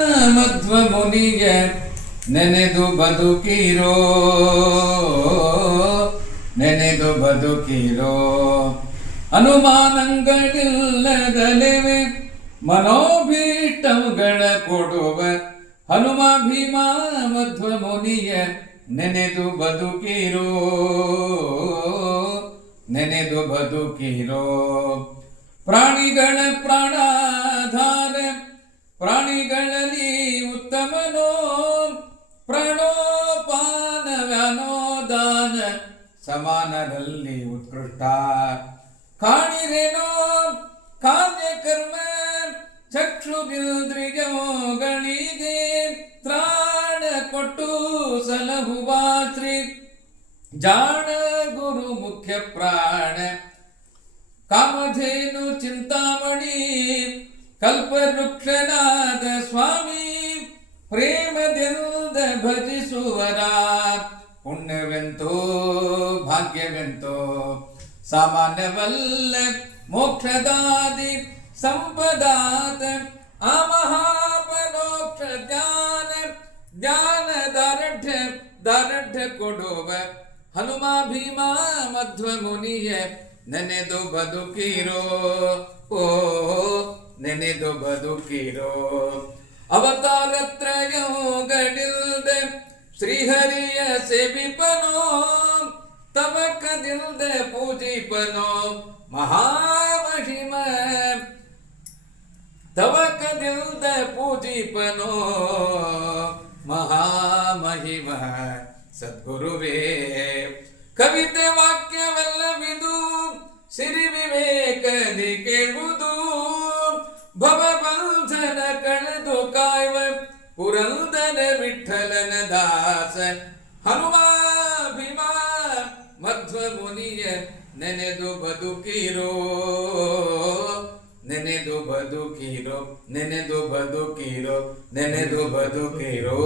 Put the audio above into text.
ಮಧ್ವ ಮುನಿಯ ನೆನೆದು ಬದುಕಿರೋ ನೆನೆದು ಬದುಕಿರೋ. ಅನುಮಾನಗಳಿಲ್ಲದಲೆವೆ ಮನೋಭೀಟಗಳ ಕೊಡುವ ಹನುಮ ಭೀಮ ಮಧ್ವ ಮುನಿಯ ನೆನೆದು ಬದುಕಿರೋ ನೆನೆದು ಬದುಕಿರೋ. ಪ್ರಾಣಿಗಳ ಪ್ರಾಣಾಧಾರ ಪ್ರಾಣಿಗಳಲ್ಲಿ ಉತ್ತಮನೋ ಪ್ರಣೋಪಾನ ವ್ಯಾನೋದಾನ ಸಮಾನರಲ್ಲಿ ಉತ್ಕೃಷ್ಟ. ಕಾಣಿರೇನೋ ಕಾರ್ಯಕರ್ಮ ಚಕ್ಷುಗಿಲ್ದ್ರಿಜಗಳಿಗೆ ತ್ರಾಣ ಕೊಟ್ಟು ಸಲಹುವಾತ್ರಿ ಜಾಣ ಗುರು ಮುಖ್ಯ ಪ್ರಾಣ, ಕಾಮಧೇನು ಚಿಂತಾಮಣಿ ಕಲ್ಪವೃಕ್ಷನಾದ ಸ್ವಾಮಿ ಪ್ರೇಮದಿಂದ ಭಜಿಸುವರ ಪುಣ್ಯವೆಂತೋ, ಭಾಗ್ಯವೆಂತೋ, ಸಾಮಾನ್ಯವಲ್ಲ, ಮೋಕ್ಷದಾದಿ, ಸಂಪದಾತ, ಆ ಮಹಾಪರೋಕ್ಷ ಜ್ಞಾನ ಜ್ಞಾನ ದಾರಢ್ಯ ದಾರಢ್ಯ ಕೊಡುವ ಹನುಮ ಭೀಮ ಮಧ್ವ ಮುನಿಯ ನೆನೆದು ಬದುಕಿರೋ, ಓ ನೆನೆದು ಬದುಕಿರೋ ಅವತಾರತ್ರಯೋಗಳಿಲ್ದ ಶ್ರೀಹರಿಯ ಸೇವಿಪನೋ ತವಕದಿಲ್ದ ಪೂಜಿಪನೋ ಮಹಾಮಹಿಮ ತವಕದಿಲ್ದ ಪೂಜಿಪನೋ ಮಹಾಮಹಿಮ ಸದ್ಗುರುವೇ ಕವಿತೆ ವಾಕ್ಯವೆಲ್ಲವಿದು ಸಿರಿ ವಿವೇಕದಿ ಕೇಳುವುದು ಭವಬಂಧನ ಕಳೆದು ಕಾಯುವ ಪುರಂದರ ವಿಠಲನ ದಾಸ ಹನುಮ ಭೀಮ ಮಧ್ವ ಮುನಿಯ ನೆನೆದು ಬದುಕಿರೋ ನೆನೆದು ಬದುಕಿರೋ ನೆನೆದು ಬದುಕಿರೋ ನೆನೆದು ಬದುಕಿರೋ